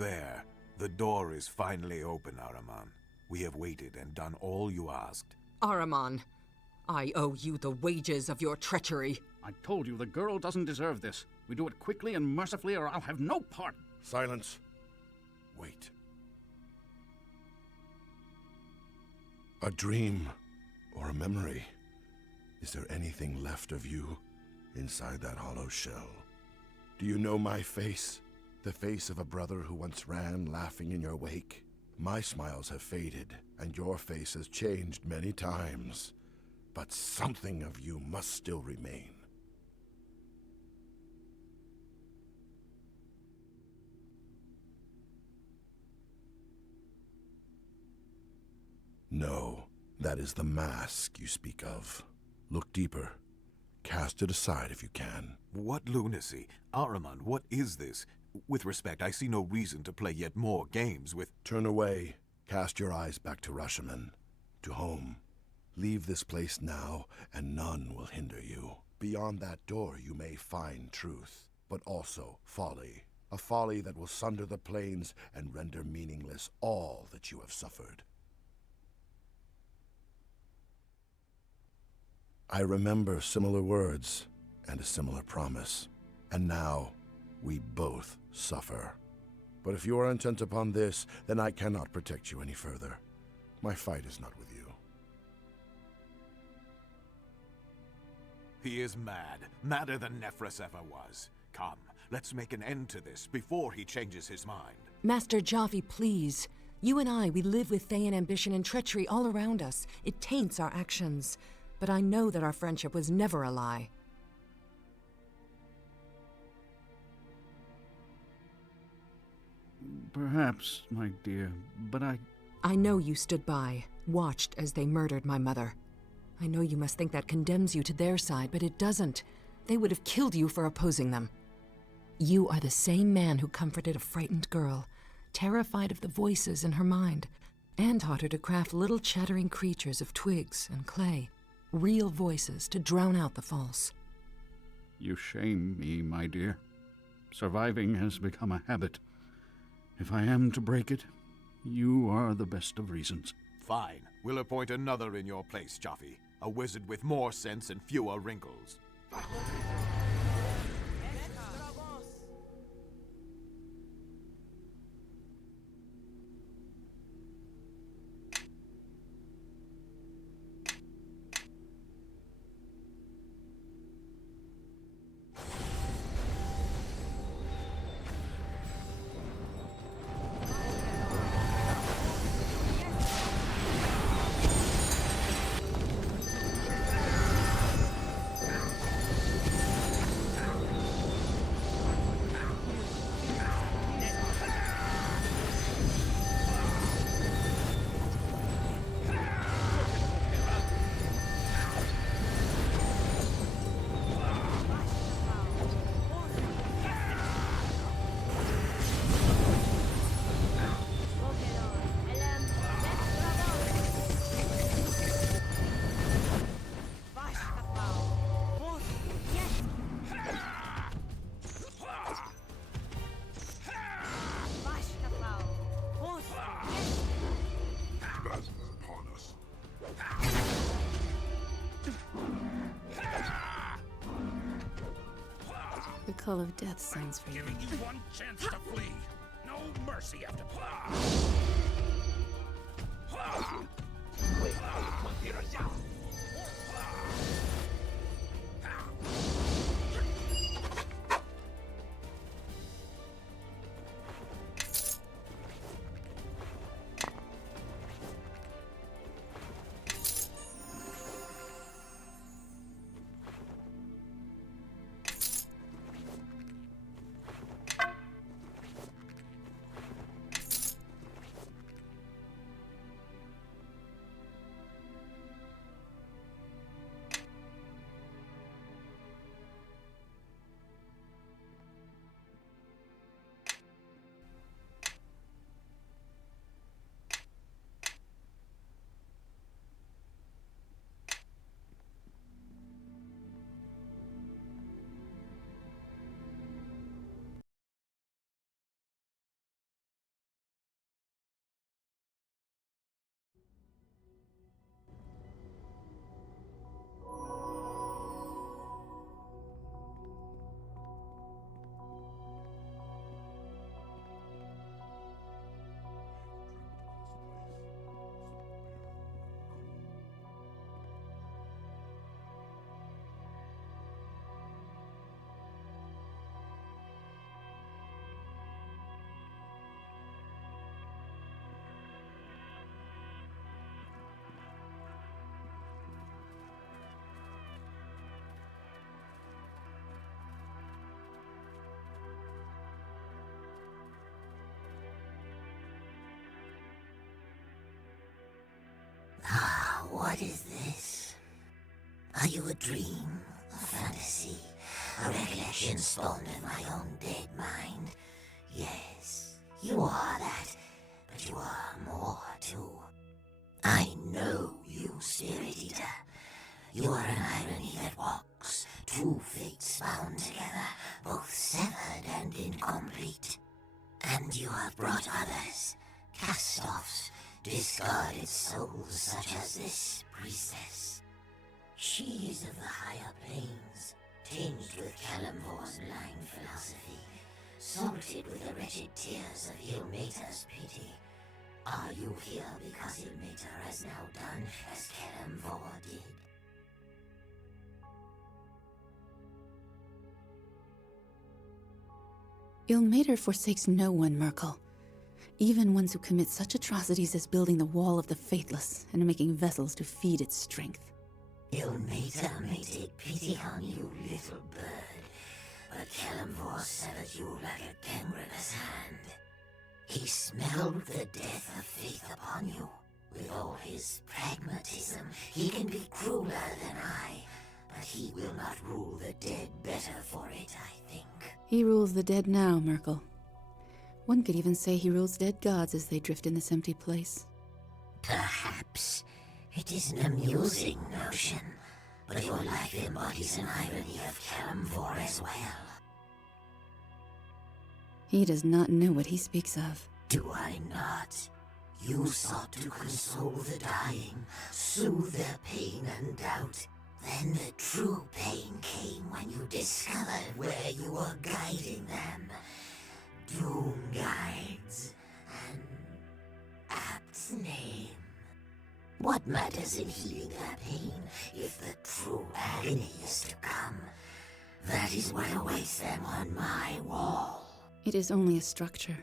There. The door is finally open, Ahriman. We have waited and done all you asked. Ahriman, I owe you the wages of your treachery. I told you the girl doesn't deserve this. We do it quickly and mercifully or I'll have no part. Silence. Wait. A dream or a memory? Is there anything left of you inside that hollow shell? Do you know my face? The face of a brother who once ran laughing in your wake? My smiles have faded, and your face has changed many times. But something of you must still remain. No, that is the mask you speak of. Look deeper. Cast it aside if you can. What lunacy? Ahriman, what is this? With respect, I see no reason to play yet more games with— Turn away. Cast your eyes back to Rashomon, to home. Leave this place now, and none will hinder you. Beyond that door you may find truth, but also folly. A folly that will sunder the plains and render meaningless all that you have suffered. I remember similar words and a similar promise, and now we both suffer. But if you are intent upon this, then I cannot protect you any further. My fight is not with you. He is mad. Madder than Nephris ever was. Come, let's make an end to this before he changes his mind. Master Jaffe, please. You and I, we live with Thayan ambition and treachery all around us. It taints our actions. But I know that our friendship was never a lie. Perhaps, my dear, but I know you stood by, watched as they murdered my mother. I know you must think that condemns you to their side, but it doesn't. They would have killed you for opposing them. You are the same man who comforted a frightened girl, terrified of the voices in her mind, and taught her to craft little chattering creatures of twigs and clay. Real voices to drown out the false. You shame me, my dear. Surviving has become a habit. If I am to break it, you are the best of reasons. Fine. We'll appoint another in your place, Jaffe. A wizard with more sense and fewer wrinkles. The call of death sends for you. Giving you one chance to flee. No mercy after. Are you a dream, a fantasy, a recollection spawned of my own dead mind? Yes, you are that, but you are more too. I know you, Spirit Eater. You are an irony that walks, two fates bound together, both severed and incomplete. And you have brought others, cast-offs, discarded souls such as this priestess. She is of the higher planes, tinged with Kalimvor's blind philosophy, salted with the wretched tears of Ilmater's pity. Are you here because Ilmater has now done as Kalimvor did? Ilmater forsakes no one, Merkel. Even ones who commit such atrocities as building the Wall of the Faithless and making vessels to feed its strength. Ilmater may take pity on you, little bird, but Kalimvor severed you like a gangrenous hand. He smelled the death of faith upon you. With all his pragmatism, he can be crueler than I, but he will not rule the dead better for it, I think. He rules the dead now, Merkel. One could even say he rules dead gods as they drift in this empty place. Perhaps. It is an amusing notion, but your life embodies an irony of Kalimvor as well. He does not know what he speaks of. Do I not? You sought to console the dying, soothe their pain and doubt. Then the true pain came when you discovered where you were guiding them. Doom guides, an apt name. What matters in healing their pain if the true agony is to come? That is what awaits them on my wall. It is only a structure.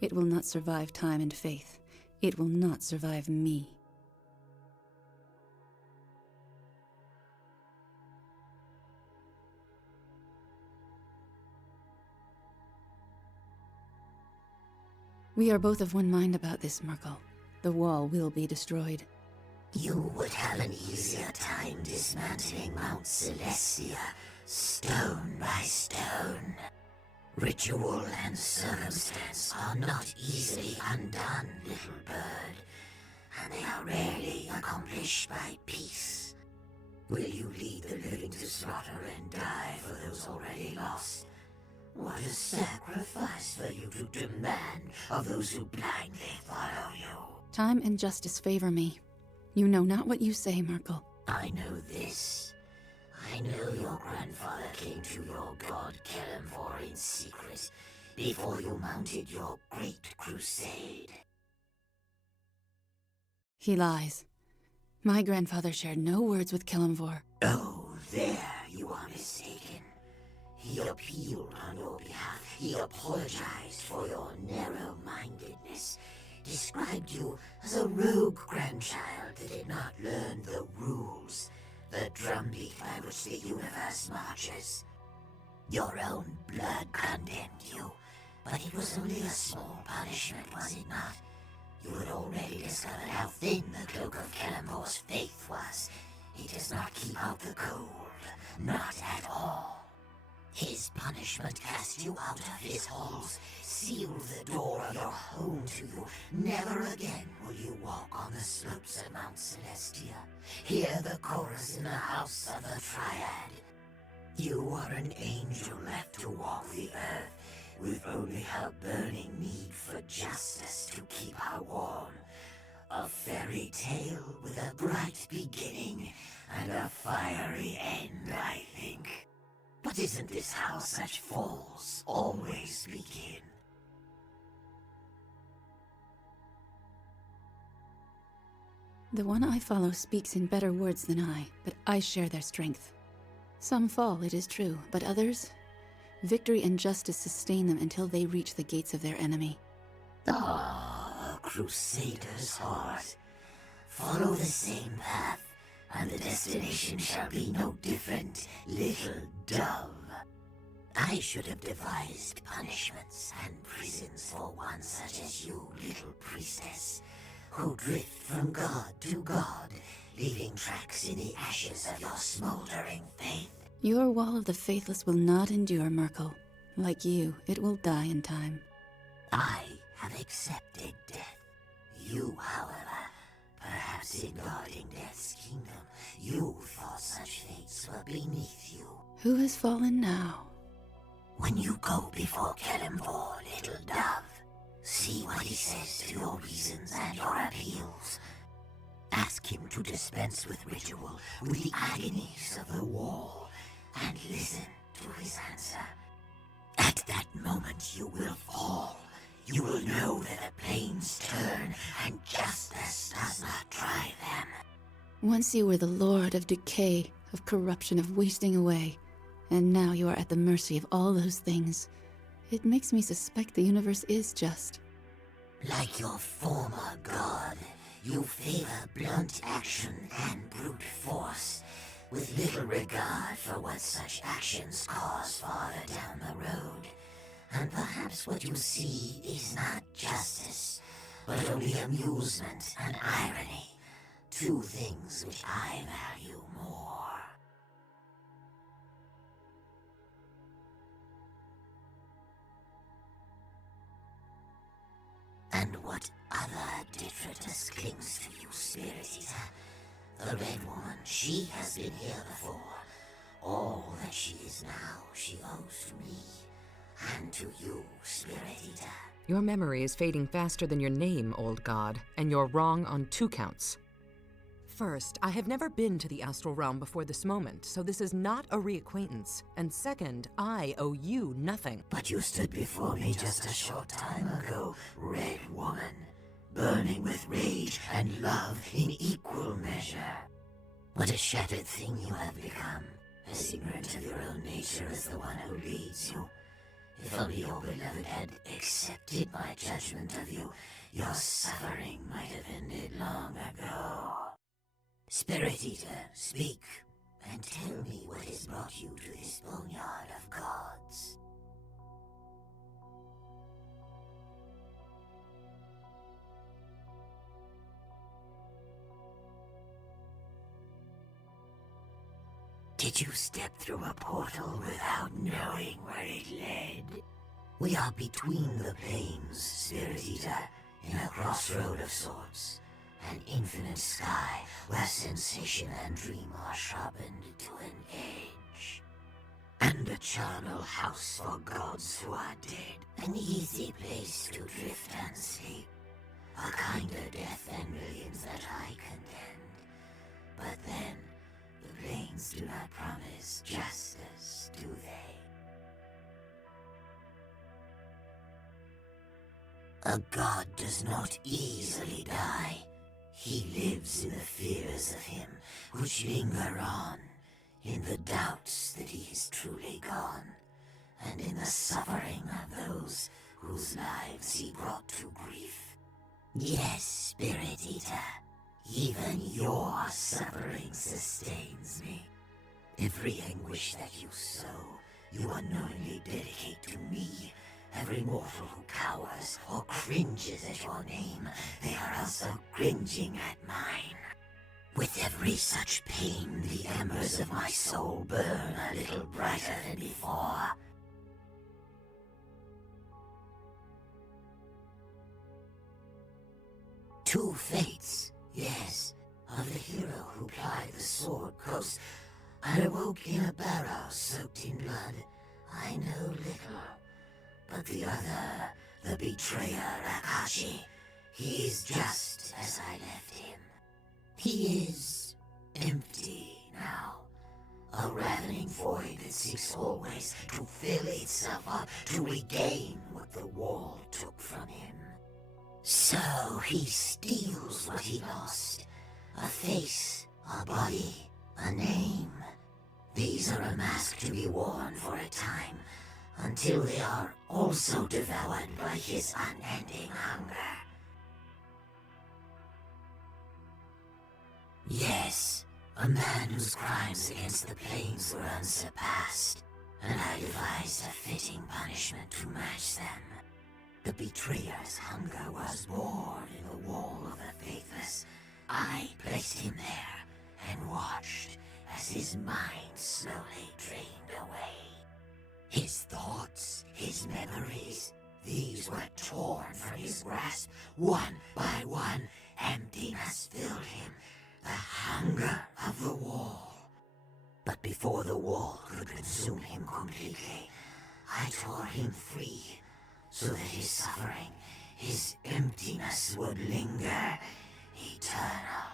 It will not survive time and faith. It will not survive me. We are both of one mind about this, Merkel. The wall will be destroyed. You would have an easier time dismantling Mount Celestia, stone by stone. Ritual and circumstance are not easily undone, little bird, and they are rarely accomplished by peace. Will you lead the living to slaughter and die for those already lost? What a sacrifice for you to demand of those who blindly follow you. Time and justice favor me. You know not what you say, Merkel. I know this. I know your grandfather came to your god Kalimvor in secret before you mounted your great crusade. He lies. My grandfather shared no words with Kalimvor. Oh, there you are mistaken. He appealed on your behalf. He apologized for your narrow-mindedness. Described you as a rogue grandchild that did not learn the rules, the drumbeat by which the universe marches. Your own blood condemned you, but it was only a small punishment, was it not? You had already discovered how thin the cloak of Kalimvor's faith was. He does not keep out the cold, not at all. His punishment cast you out of his halls, sealed the door of your home to you. Never again will you walk on the slopes of Mount Celestia, hear the chorus in the house of the Triad. You are an angel left to walk the earth, with only her burning need for justice to keep her warm. A fairy tale with a bright beginning and a fiery end, I think. But isn't this how such falls always begin? The one I follow speaks in better words than I, but I share their strength. Some fall, it is true, but others? Victory and justice sustain them until they reach the gates of their enemy. Ah, a crusader's heart. Follow the same path, and the destination shall be no different, little dove. I should have devised punishments and prisons for one such as you, little priestess, who drift from god to god, leaving tracks in the ashes of your smoldering faith. Your wall of the faithless will not endure, Merkel. Like you, it will die in time. I have accepted death. You, however, perhaps in guarding death's kingdom, you thought such fates were beneath you. Who has fallen now? When you go before Kelemvor, little dove, see what he says to your reasons and your appeals. Ask him to dispense with ritual, with the agonies of the wall, and listen to his answer. At that moment you will fall. You will know that the planes turn, and justice does not drive them. Once you were the lord of decay, of corruption, of wasting away, and now you are at the mercy of all those things. It makes me suspect the universe is just. Like your former god, you favor blunt action and brute force, with little regard for what such actions cause farther down the road. And perhaps what you see is not justice, but only amusement and irony, two things which I value more. And what other detritus clings to you, Spirit Eater? The Red Woman, she has been here before. All that she is now, she owes to me. And to you, Spirit Eater. Your memory is fading faster than your name, old god, and you're wrong on 2 counts. First, I have never been to the astral realm before this moment, so this is not a reacquaintance. And second, I owe you nothing. But you stood before me just a short time ago, Red Woman, burning with rage and love in equal measure. What a shattered thing you have become, as ignorant of your own nature as the one who leads you. If only your beloved had accepted my judgment of you, your suffering might have ended long ago. Spirit Eater, speak, and tell me what has brought you to this boneyard of gods. Did you step through a portal without knowing where it led? We are between the planes, Spirit Eater, in a crossroad of sorts. An infinite sky where sensation and dream are sharpened to an edge. And a charnel house for gods who are dead. An easy place to drift and sleep. A kinder death than millions that I contend. But then, the planes do not promise justice, do they? A god does not easily die. He lives in the fears of him, which linger on, in the doubts that he is truly gone, and in the suffering of those whose lives he brought to grief. Yes, Spirit Eater, even your suffering sustains me. Every anguish that you sow, you unknowingly dedicate to me. Every mortal who cowers or cringes at your name, they are also cringing at mine. With every such pain, the embers of my soul burn a little brighter than before. Two fates, yes, of the hero who plied the sword coast, and awoke in a barrow soaked in blood. I know little. But the other, the betrayer Akashi, he is just as I left him. He is empty now. A ravening void that seeks always to fill itself up, to regain what the wall took from him. So he steals what he lost. A face, a body, a name. These are a mask to be worn for a time, until they are also devoured by his unending hunger. Yes, a man whose crimes against the plains were unsurpassed, and I devised a fitting punishment to match them. The betrayer's hunger was born in the wall of the faithless. I placed him there, and watched as his mind slowly drained away. His thoughts, his memories, these were torn from his grasp. One by one, emptiness filled him, the hunger of the wall. But before the wall could consume him completely, I tore him free, so that his suffering, his emptiness would linger eternal.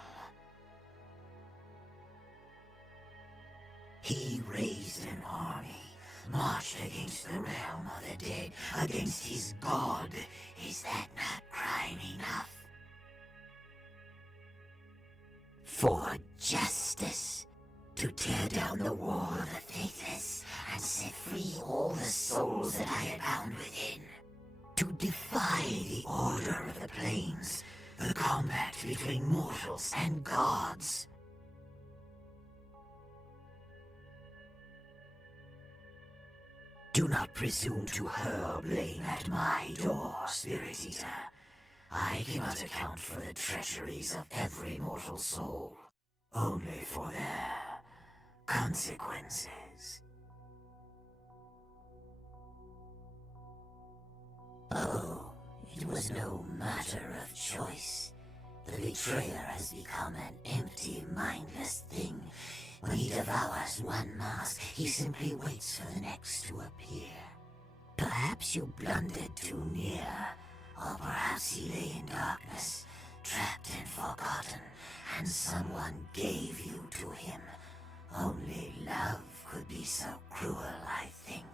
He raised an army, marched against the realm of the dead, against his god. Is that not crime enough? For justice, to tear down the wall of the faithless and set free all the souls that I had bound within. To defy the order of the planes, the combat between mortals and gods. Do not presume to hurl blame at my door, Spirit Eater. I cannot account for the treacheries of every mortal soul, only for their consequences. Oh, it was no matter of choice. The betrayer has become an empty, mindless thing. When he devours one mask, he simply waits for the next to appear. Perhaps you blundered too near, or perhaps he lay in darkness, trapped and forgotten, and someone gave you to him. Only love could be so cruel, I think.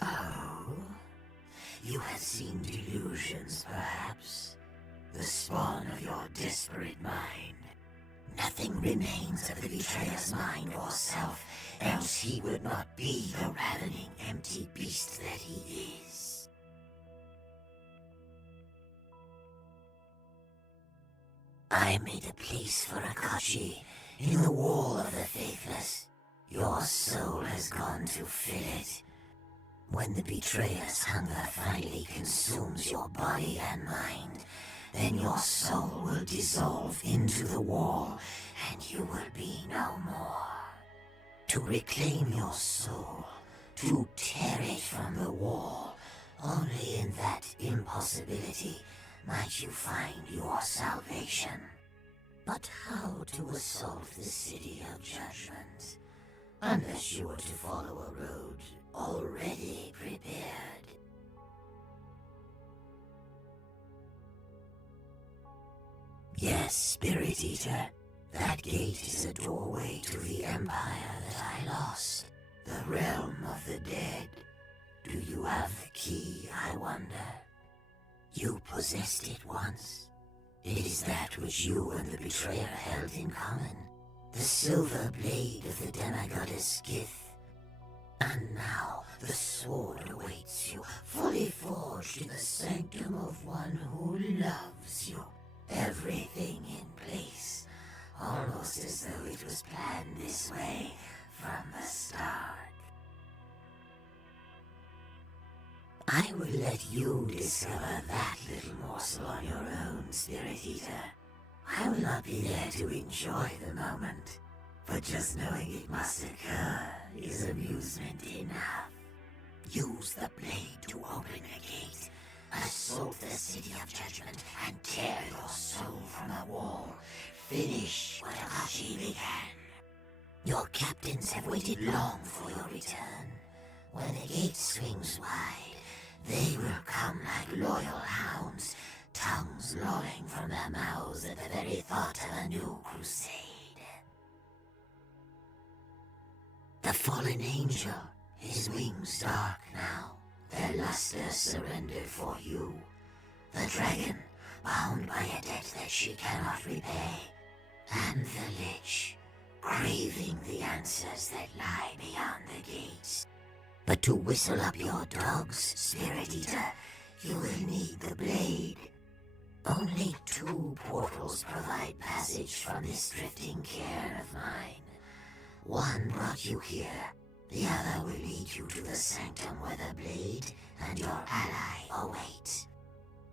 Oh, you have seen delusions, perhaps? The spawn of your desperate mind. Nothing remains of the betrayer's mind or self, else he would not be the ravening, empty beast that he is. I made a place for Akashi in the wall of the faithless. Your soul has gone to fill it. When the betrayer's hunger finally consumes your body and mind, then your soul will dissolve into the wall, and you will be no more. To reclaim your soul, to tear it from the wall, only in that impossibility might you find your salvation. But how to assault the city of judgment, unless you were to follow a road already prepared? Yes, Spirit Eater, that gate is a doorway to the empire that I lost, the realm of the dead. Do you have the key, I wonder? You possessed it once. It is that which you and the betrayer held in common, the silver blade of the demigoddess Gith. And now the sword awaits you, fully forged in the sanctum of one who loves you. Everything in place, almost as though it was planned this way from the start. I will let you discover that little morsel on your own, Spirit Eater. I will not be there to enjoy the moment, but just knowing it must occur is amusement enough. Use the blade to open the gate, assault the city of judgment, and tear your soul from the wall. Finish what Akashi began. Your captains have waited long for your return. When the gate swings wide, they will come like loyal hounds, tongues lolling from their mouths at the very thought of a new crusade. The fallen angel, his wings dark now, their luster surrendered for you. The dragon, bound by a debt that she cannot repay. And the lich, craving the answers that lie beyond the gates. But to whistle up your dogs, Spirit Eater, you will need the blade. Only 2 portals provide passage from this drifting cairn of mine. One brought you here, the other will lead you to the sanctum where the blade and your ally await.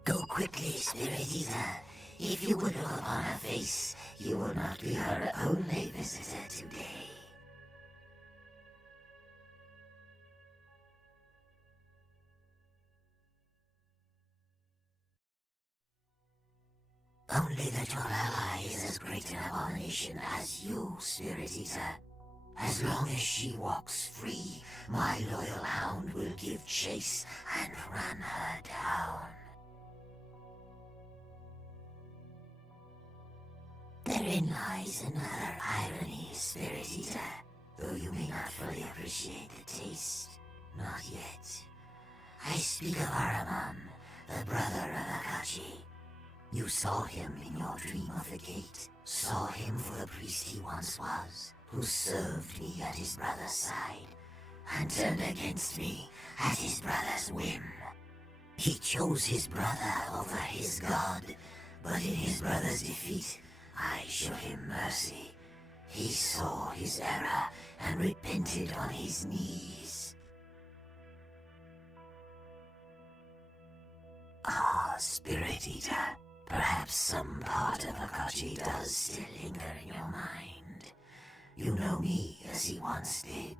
Go quickly, Spirit Eater. If you would look upon her face, you will not be her only visitor today. Only that your ally is as great an abomination as you, Spirit Eater. As long as she walks free, my loyal hound will give chase and run her down. Therein lies another irony, Spirit Eater. Though you may not fully appreciate the taste, not yet. I speak of Ahriman, the brother of Akachi. You saw him in your dream of the gate, saw him for the priest he once was, who served me at his brother's side, and turned against me at his brother's whim. He chose his brother over his god, but in his brother's defeat, I showed him mercy. He saw his error and repented on his knees. Ah, Spirit Eater, perhaps some part of Akachi does still linger in your mind. You know me as he once did.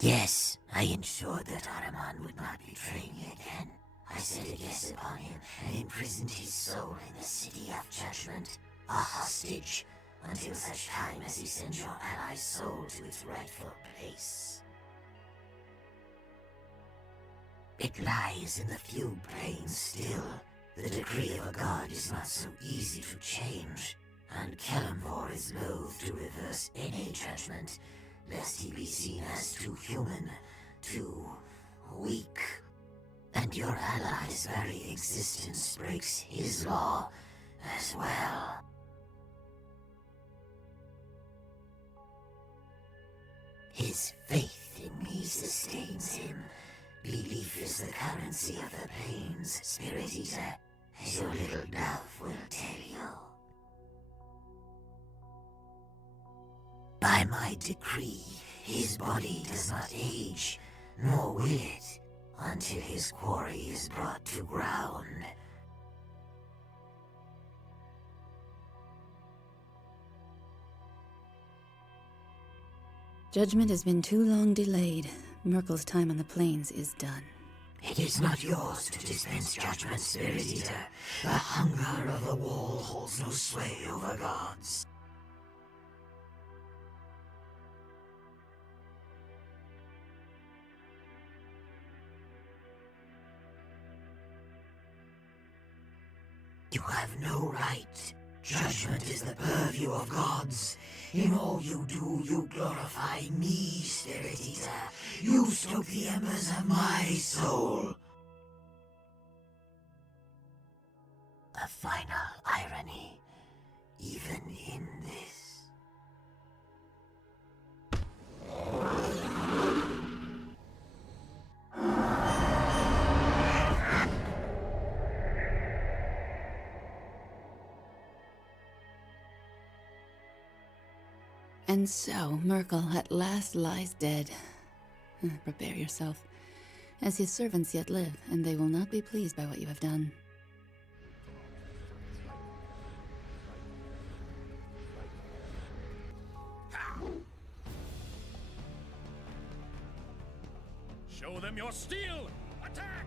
Yes, I ensured that Ahriman would not betray me again. I set a guess upon him and imprisoned his soul in the City of Judgment, a hostage, until such time as he sends your ally's soul to its rightful place. It lies in the few planes still. The decree of a god is not so easy to change, and Kalimvor is loath to reverse any judgment, lest he be seen as too human, too weak. And your ally's very existence breaks his law as well. His faith in me sustains him. Belief is the currency of the plains, Spirit Eater, as your little dove will tell you. By my decree, his body does not age, nor will it, until his quarry is brought to ground. Judgment has been too long delayed. Merkel's time on the plains is done. It is not yours to dispense judgment, Spirit Eater. The hunger of the wall holds no sway over gods. You have no right. Judgment is the purview of gods. In all you do, you glorify me, Spirit Eater. You stoke the embers of my soul. A final irony, even in this. And so, Merkel at last lies dead. Prepare yourself, as his servants yet live, and they will not be pleased by what you have done. Show them your steel! Attack!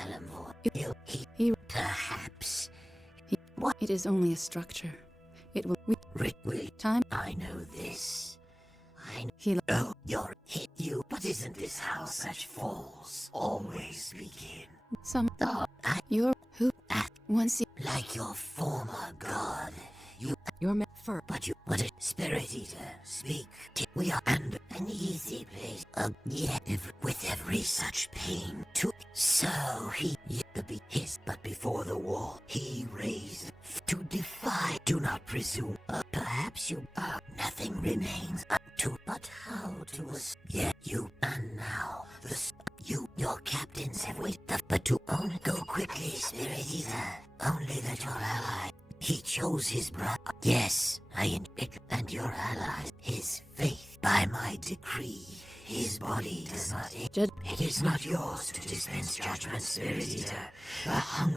Kalimvor. He Perhaps. It is only a structure. It will Wait. time. I know this. I know. He Oh, you're hit you. But isn't this how such falls always begin? some Oh, your who once like your former god. You're meant for. But you, what a spirit eater, speak. We are under an easy place. With every such pain to. So he to be his, but before the war he raised to defy. Do not presume. Perhaps you. Nothing remains to. But how to us? Yeah, you and now your captains have waited. But to only go quickly, spirit eater. Only that your ally. He chose his brother. Yes, and your allies. His faith. By my decree, his body does not. It is not yours to dispense judgment, Spirit Eater.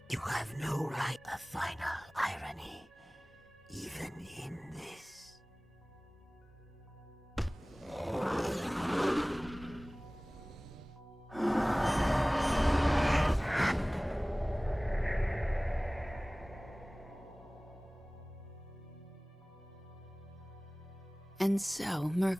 You have no right. A final irony, even in this. and so Merc.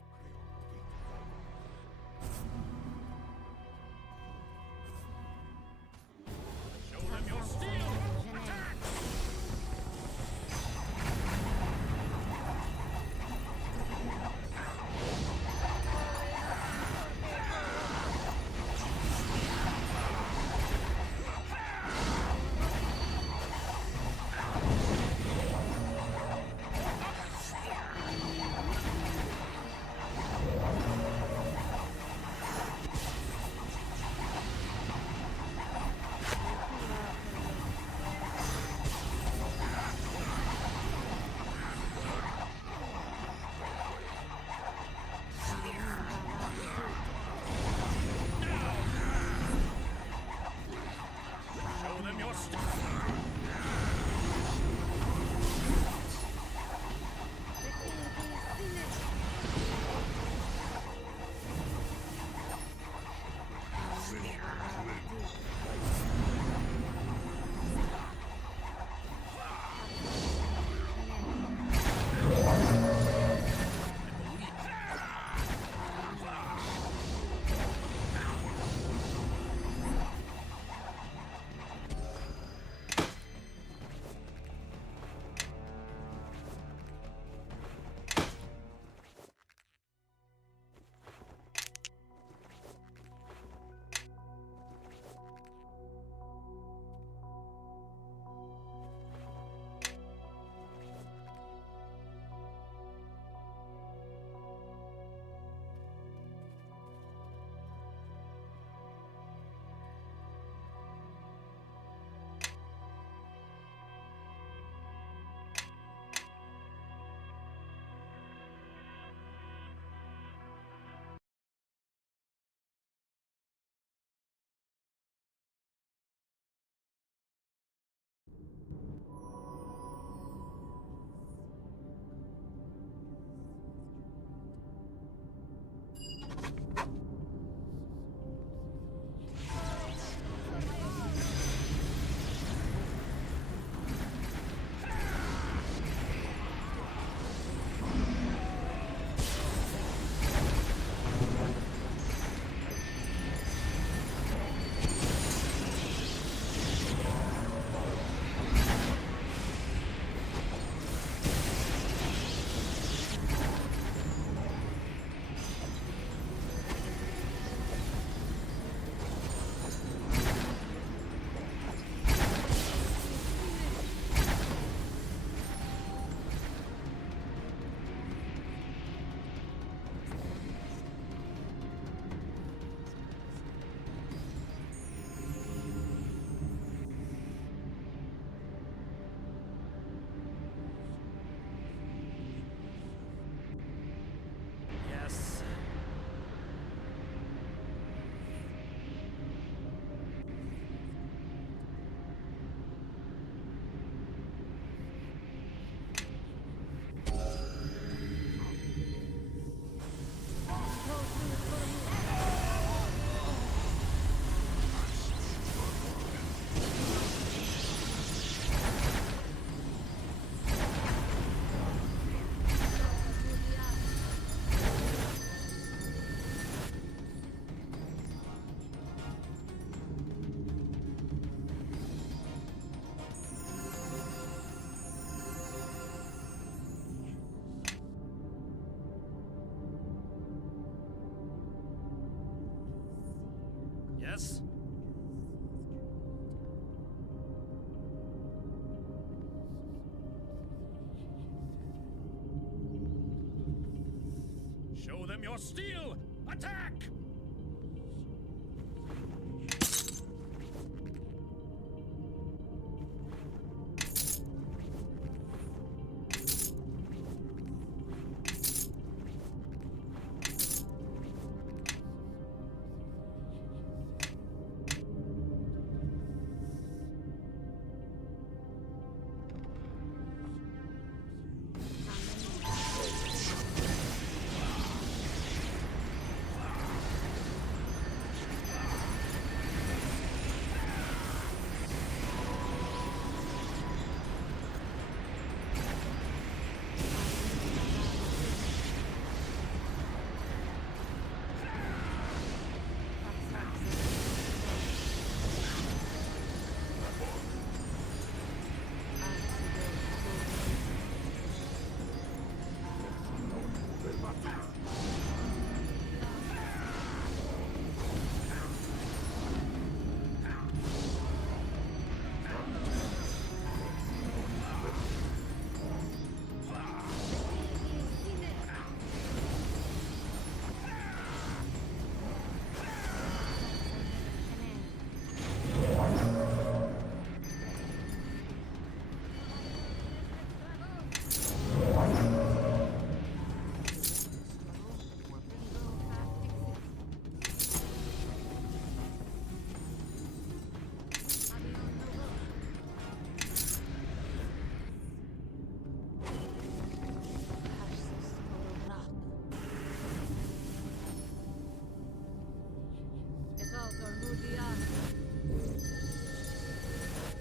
Yes? Show them your steel! Attack!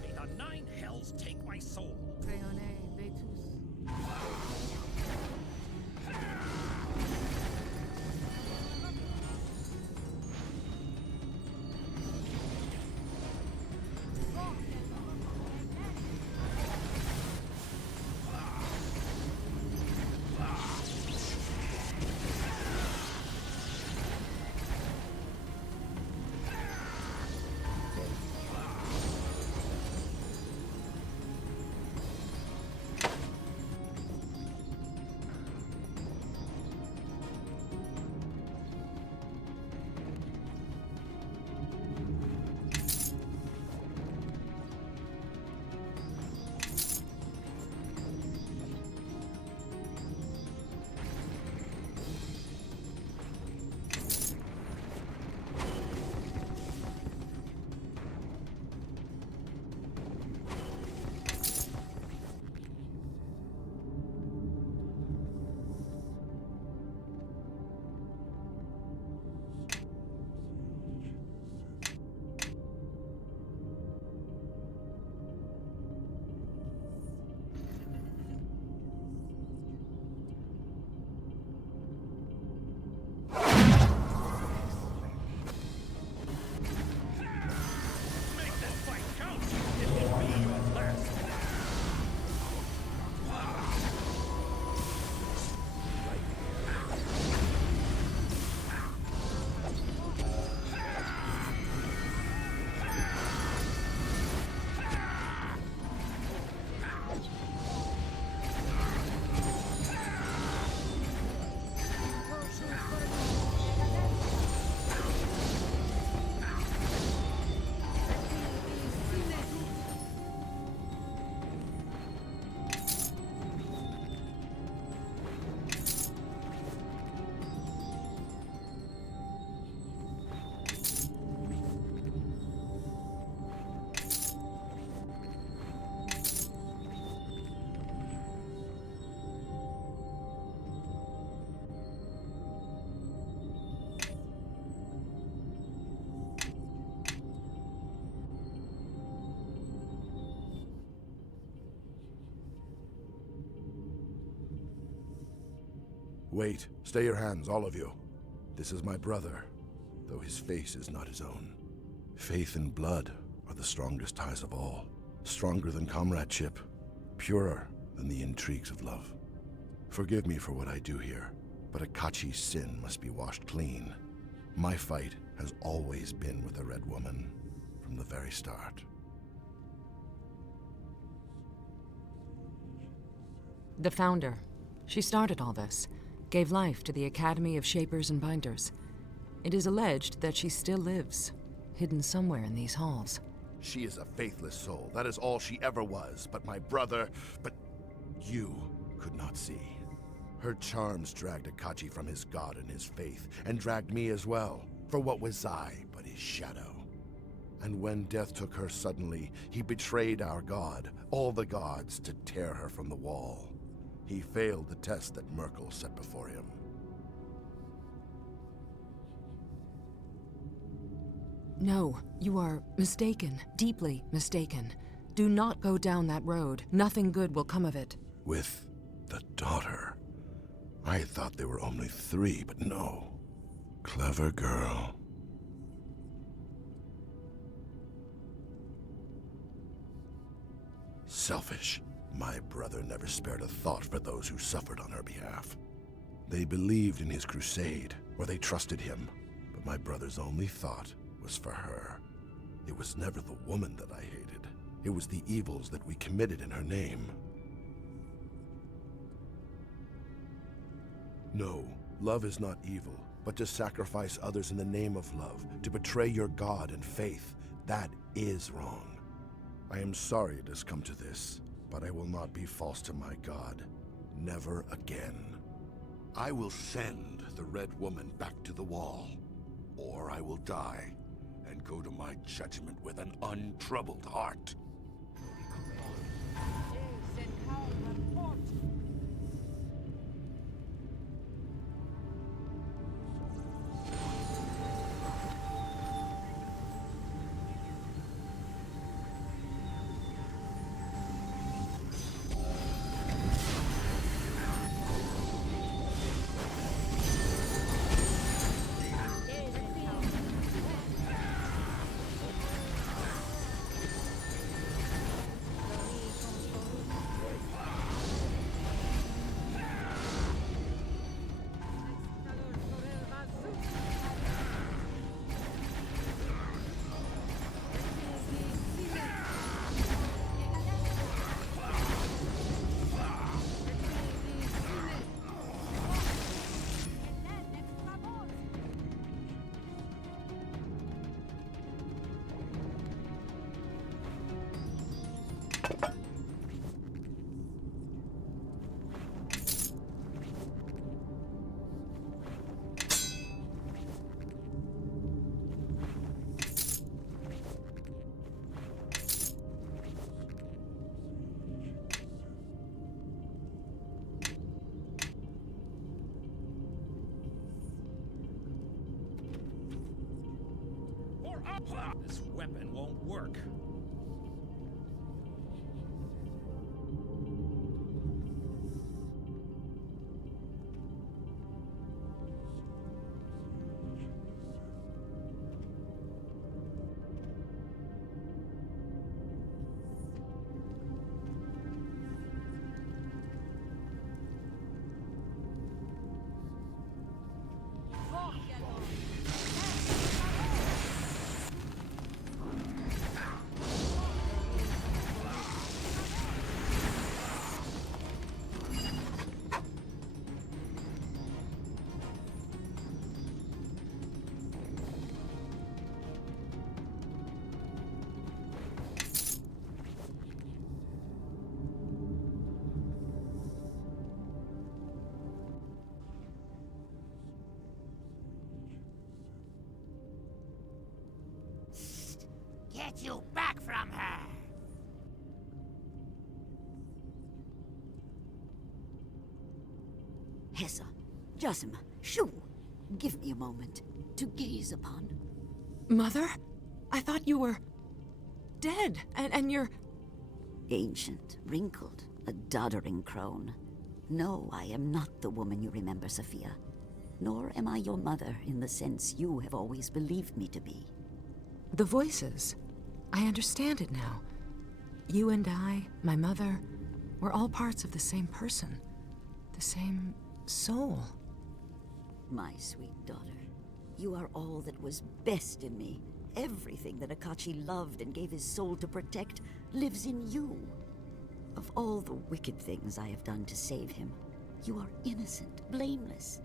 May the nine hells take my soul! Wait. Stay your hands, all of you. This is my brother, though his face is not his own. Faith and blood are the strongest ties of all. Stronger than comradeship. Purer than the intrigues of love. Forgive me for what I do here, but Akachi's sin must be washed clean. My fight has always been with the Red Woman from the very start. The founder. She started all this, gave life to the Academy of Shapers and Binders. It is alleged that she still lives, hidden somewhere in these halls. She is a faithless soul. That is all she ever was. But my brother, you could not see. Her charms dragged Akachi from his god and his faith, and dragged me as well. For what was I but his shadow? And when death took her suddenly, he betrayed our god, all the gods, to tear her from the wall. He failed the test that Merkel set before him. No, you are mistaken, deeply mistaken. Do not go down that road. Nothing good will come of it. With the daughter. I thought there were only 3, but no. Clever girl. Selfish. My brother never spared a thought for those who suffered on her behalf. They believed in his crusade, or they trusted him, but my brother's only thought was for her. It was never the woman that I hated. It was the evils that we committed in her name. No, love is not evil, but to sacrifice others in the name of love, to betray your God and faith, that is wrong. I am sorry it has come to this, but I will not be false to my God. Never again. I will send the Red Woman back to the wall, or I will die and go to my judgment with an untroubled heart. This weapon won't work. Get you back from her! Hessa, Jasima, Shu, give me a moment to gaze upon. Mother? I thought you were dead, and you're... Ancient, wrinkled, a doddering crone. No, I am not the woman you remember, Sophia. Nor am I your mother in the sense you have always believed me to be. The voices. I understand it now. You and I, my mother, we're all parts of the same person. The same soul. My sweet daughter, You are all that was best in me. Everything that Akachi loved and gave his soul to protect lives in you. Of all the wicked things I have done to save him, you are innocent, blameless.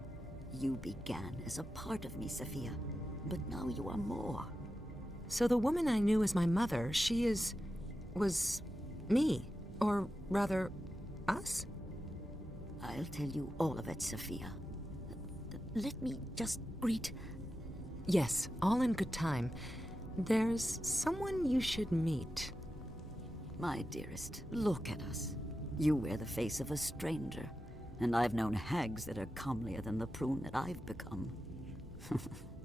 You began as a part of me, Sophia, but now you are more. So the woman I knew as my mother, was me. Or rather, us? I'll tell you all of it, Sophia. Let me just greet... Yes, all in good time. There's someone you should meet. My dearest, look at us. You wear the face of a stranger, and I've known hags that are comelier than the prune that I've become.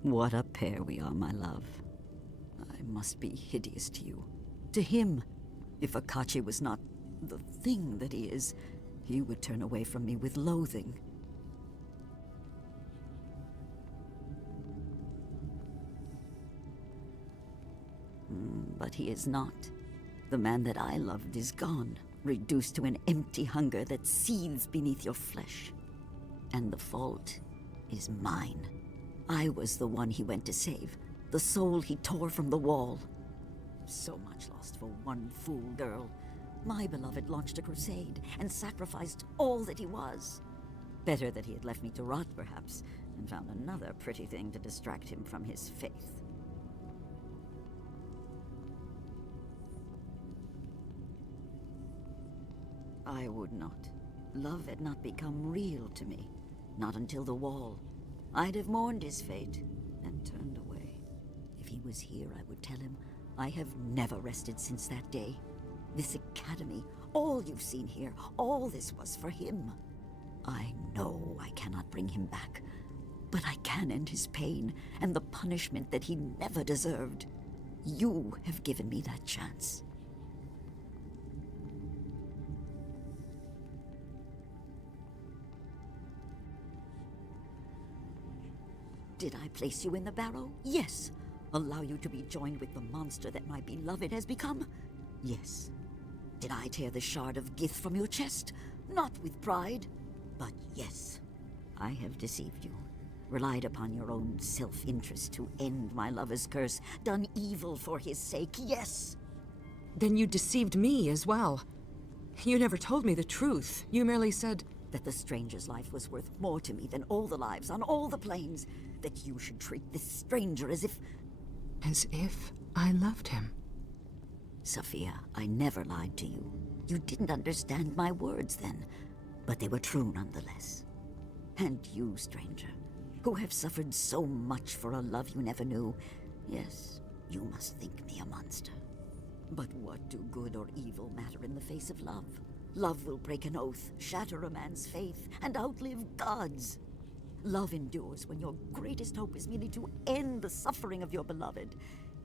What a pair we are, my love. I must be hideous to you. To him. If Akachi was not the thing that he is, he would turn away from me with loathing. But he is not. The man that I loved is gone, reduced to an empty hunger that seethes beneath your flesh. And the fault is mine. I was the one he went to save, the soul he tore from the wall. So much lost for one fool girl. My beloved launched a crusade and sacrificed all that he was. Better that he had left me to rot, perhaps, and found another pretty thing to distract him from his faith. I would not. Love had not become real to me. Not until the wall. I'd have mourned his fate and turned away. If he was here, I would tell him, I have never rested since that day. This academy, all you've seen here, all this was for him. I know I cannot bring him back, but I can end his pain and the punishment that he never deserved. You have given me that chance. Did I place you in the barrow? Yes. Allow you to be joined with the monster that my beloved has become? Yes. Did I tear the shard of Gith from your chest? Not with pride, but yes. I have deceived you, relied upon your own self-interest to end my lover's curse, done evil for his sake, yes. Then you deceived me as well. You never told me the truth. You merely said... that the stranger's life was worth more to me than all the lives on all the planes. That you should treat this stranger as if... As if I loved him. Sophia, I never lied to you. You didn't understand my words then, but they were true nonetheless. And you, stranger, who have suffered so much for a love you never knew, yes, you must think me a monster. But what do good or evil matter in the face of love? Love will break an oath, shatter a man's faith, and outlive God's. Love endures when your greatest hope is merely to end the suffering of your beloved,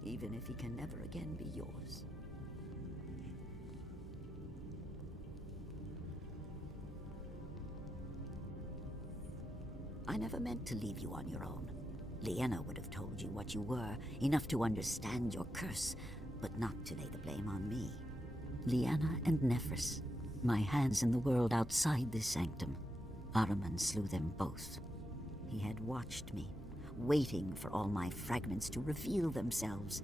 even if he can never again be yours. I never meant to leave you on your own. Leanna would have told you what you were, enough to understand your curse, but not to lay the blame on me. Leanna and Nephris, my hands in the world outside this sanctum. Ahriman slew them both. He had watched me, waiting for all my fragments to reveal themselves.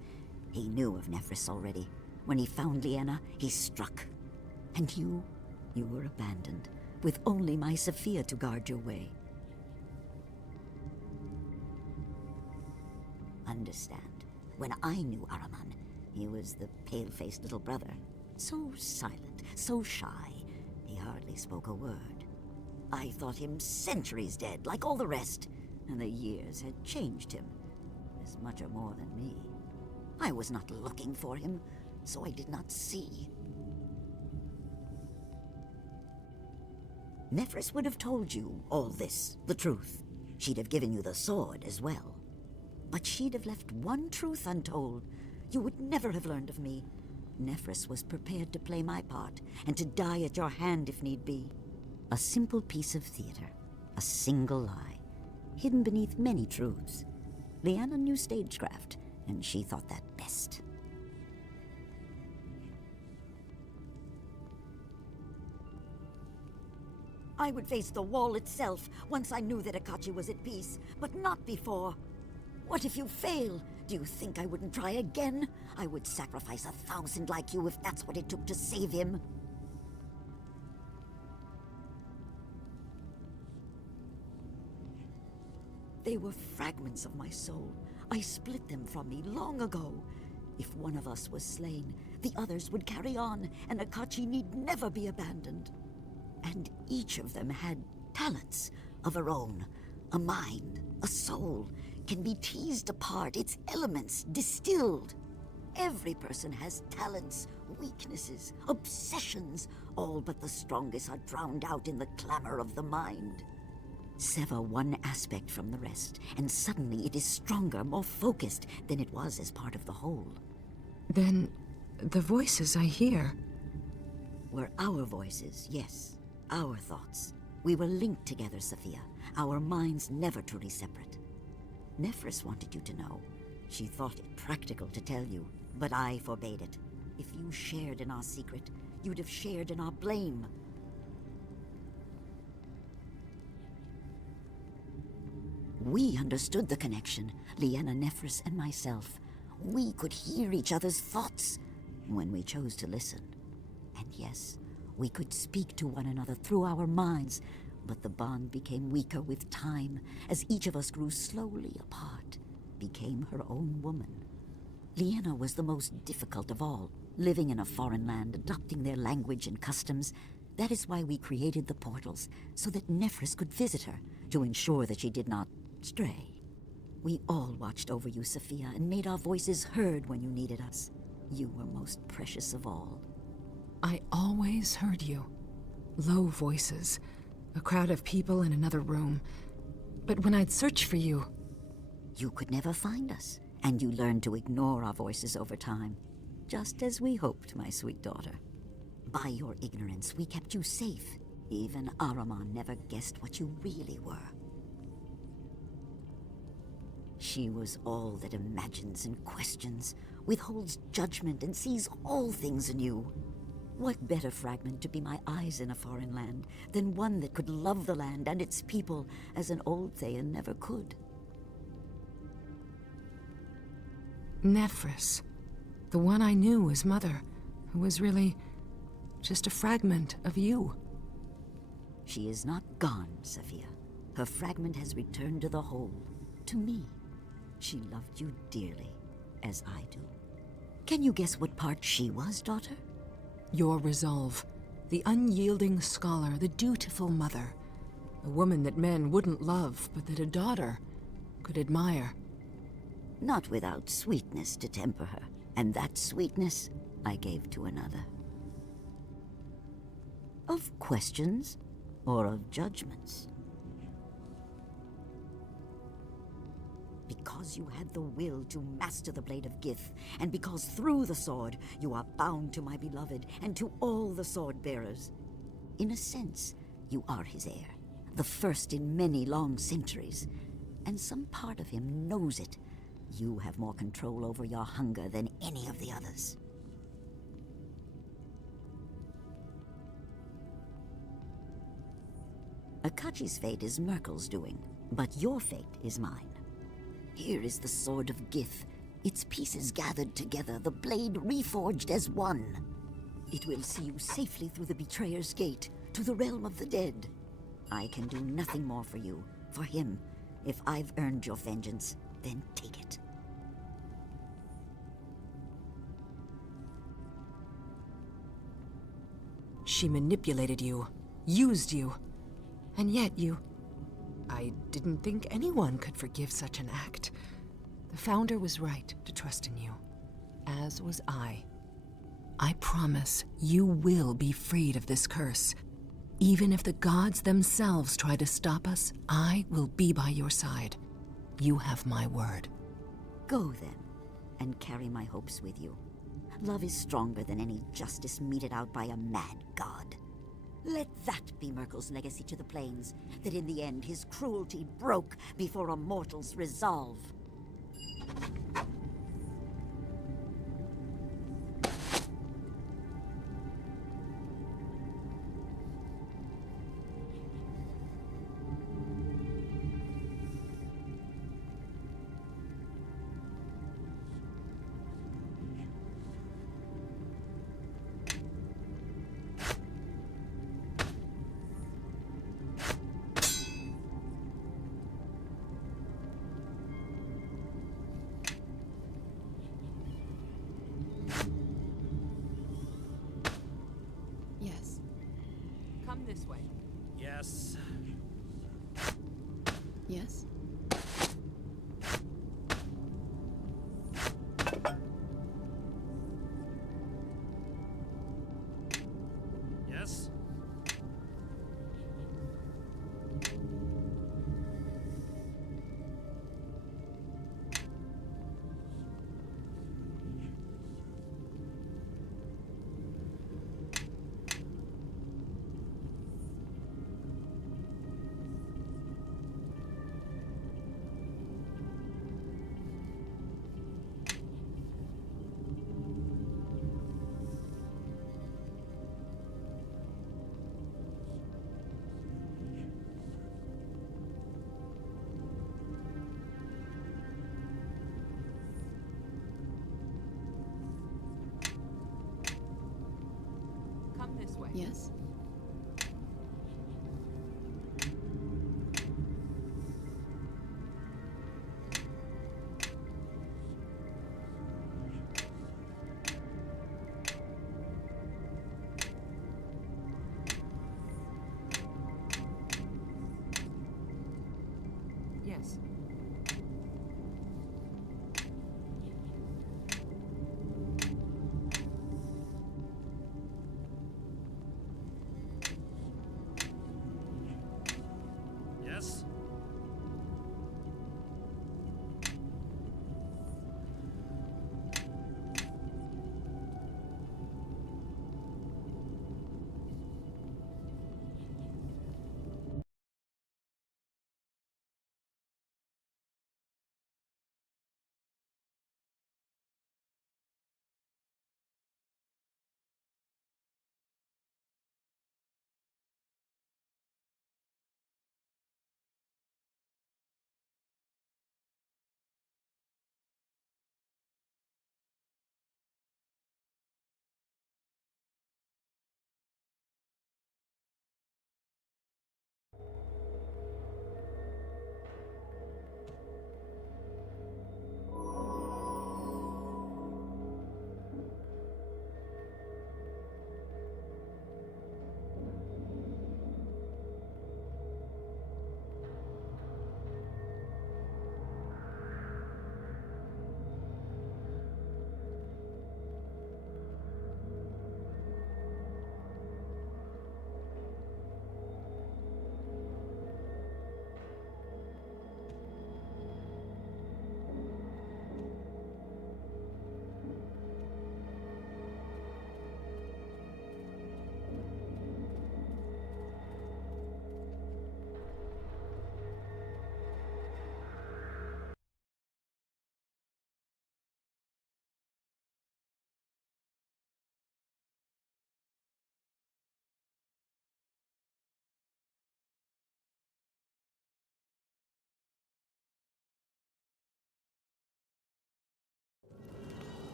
He knew of Nephris already. When he found Leanna, he struck. And you were abandoned, with only my Sophia to guard your way. Understand, when I knew Ahriman, he was the pale-faced little brother. So silent, so shy, he hardly spoke a word. I thought him centuries dead, like all the rest, and the years had changed him, as much or more than me. I was not looking for him, so I did not see. Nephris would have told you all this, the truth. She'd have given you the sword as well. But she'd have left one truth untold. You would never have learned of me. Nephris was prepared to play my part, and to die at your hand if need be. A simple piece of theater, a single lie, hidden beneath many truths. Leanna knew stagecraft, and she thought that best. I would face the wall itself once I knew that Akachi was at peace, but not before. What if you fail? Do you think I wouldn't try again? I would sacrifice 1,000 like you if that's what it took to save him. They were fragments of my soul. I split them from me long ago. If one of us was slain, the others would carry on, and Akachi need never be abandoned. And each of them had talents of her own. A mind, a soul, can be teased apart, its elements distilled. Every person has talents, weaknesses, obsessions, all but the strongest are drowned out in the clamor of the mind. Sever one aspect from the rest, and suddenly it is stronger, more focused than it was as part of the whole. Then, the voices I hear... Were our voices, yes. Our thoughts. We were linked together, Sophia. Our minds never truly separate. Nephris wanted you to know. She thought it practical to tell you, but I forbade it. If you shared in our secret, you'd have shared in our blame. We understood the connection, Leanna, Nephris, and myself. We could hear each other's thoughts when we chose to listen. And yes, we could speak to one another through our minds, but the bond became weaker with time as each of us grew slowly apart, became her own woman. Leanna was the most difficult of all, living in a foreign land, adopting their language and customs. That is why we created the portals, so that Nephris could visit her, to ensure that she did not stray. We all watched over you, Sophia, and made our voices heard when you needed us. You were most precious of all. I always heard you. Low voices, a crowd of people in another room. But when I'd search for you... You could never find us, and you learned to ignore our voices over time. Just as we hoped, my sweet daughter. By your ignorance, we kept you safe. Even Ahriman never guessed what you really were. She was all that imagines and questions, withholds judgment, and sees all things anew. What better fragment to be my eyes in a foreign land than one that could love the land and its people as an old Thayan never could? Nephris. The one I knew as mother, who was really just a fragment of you. She is not gone, Sophia. Her fragment has returned to the whole, to me. She loved you dearly, as I do. Can you guess what part she was, daughter? Your resolve. The unyielding scholar, the dutiful mother. A woman that men wouldn't love, but that a daughter could admire. Not without sweetness to temper her, and that sweetness I gave to another. Of questions, or of judgments. Because you had the will to master the blade of Gith, and because through the sword you are bound to my beloved and to all the sword-bearers. In a sense, you are his heir, the first in many long centuries, and some part of him knows it. You have more control over your hunger than any of the others. Akachi's fate is Merkel's doing, but your fate is mine. Here is the sword of Gith, its pieces gathered together, the blade reforged as one. It will see you safely through the Betrayer's Gate, to the realm of the dead. I can do nothing more for you, for him. If I've earned your vengeance, then take it. She manipulated you, used you, and yet you... I didn't think anyone could forgive such an act. The Founder was right to trust in you, as was I. I promise you will be freed of this curse. Even if the gods themselves try to stop us, I will be by your side. You have my word. Go then, and carry my hopes with you. Love is stronger than any justice meted out by a mad god. Let that be Merkel's legacy to the plains, that in the end his cruelty broke before a mortal's resolve. Come this way. Yes. Yes? Yes?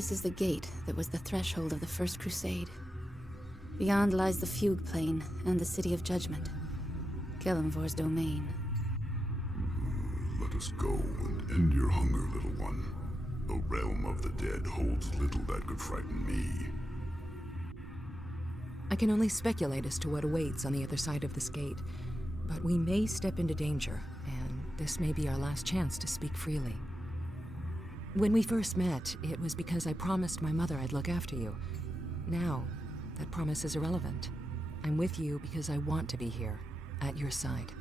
This is the gate that was the threshold of the First Crusade. Beyond lies the Fugue Plain and the City of Judgment, Kelemvor's domain. Let us go and end your hunger, little one. The realm of the dead holds little that could frighten me. I can only speculate as to what awaits on the other side of this gate, but we may step into danger, and this may be our last chance to speak freely. When we first met, it was because I promised my mother I'd look after you. Now, that promise is irrelevant. I'm with you because I want to be here, at your side.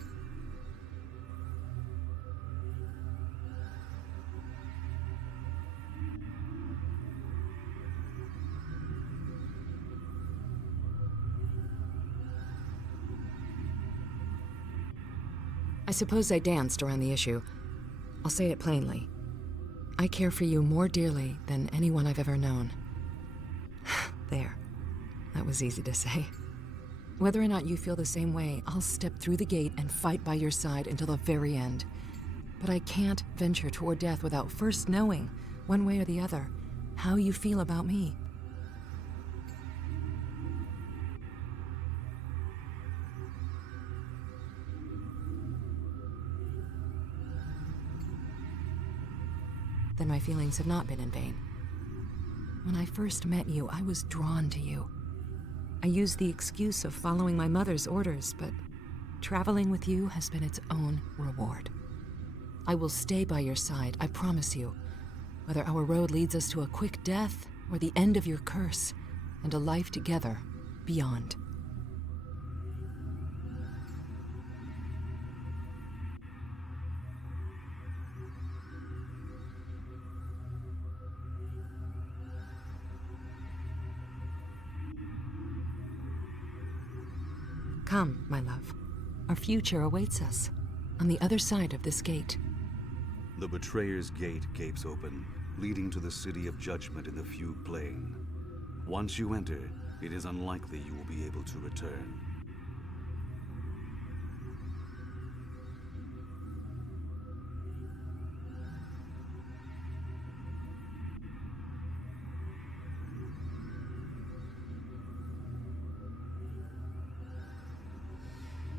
I suppose I danced around the issue. I'll say it plainly. I care for you more dearly than anyone I've ever known. There. That was easy to say. Whether or not you feel the same way, I'll step through the gate and fight by your side until the very end. But I can't venture toward death without first knowing, one way or the other, how you feel about me. Then my feelings have not been in vain. When I first met you, I was drawn to you. I used the excuse of following my mother's orders, but traveling with you has been its own reward. I will stay by your side, I promise you, whether our road leads us to a quick death or the end of your curse, and a life together beyond. Come, my love. Our future awaits us, on the other side of this gate. The Betrayer's Gate gapes open, leading to the City of Judgment in the Fugue Plain. Once you enter, it is unlikely you will be able to return.